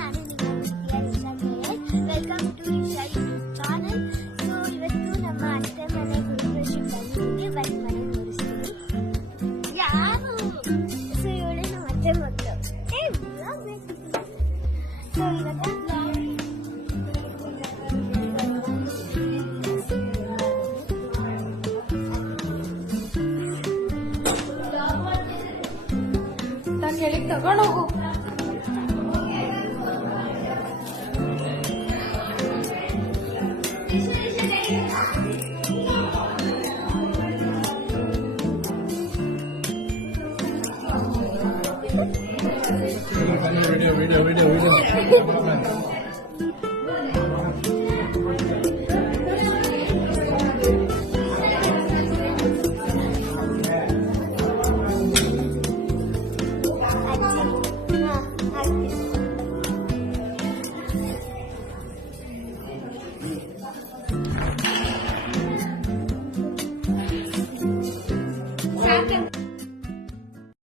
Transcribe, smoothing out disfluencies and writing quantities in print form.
ನಾನು welcome to Isha YouTube channel. So ಇವತ್ತು ನಮ್ಮ ಅತ್ತೆ ಮನೆ ಗೃಹಪ್ರವೇಶಕ್ಕೆ ಬಂದಿದ್ದೀವಿ. ಬನ್ನಿ ಮನೆ ತೋರಿಸ್ತೀನಿ. ಯಾರು? ಸೊ ಇವಳೆ ನಮ್ಮ ಅತ್ತೆ ಮಗಳು. ಸೊ ಇವತ್ತು ಕೆಳಗೆ ತಗೊಂಡೋಗು. ವಿಡಿಯೋ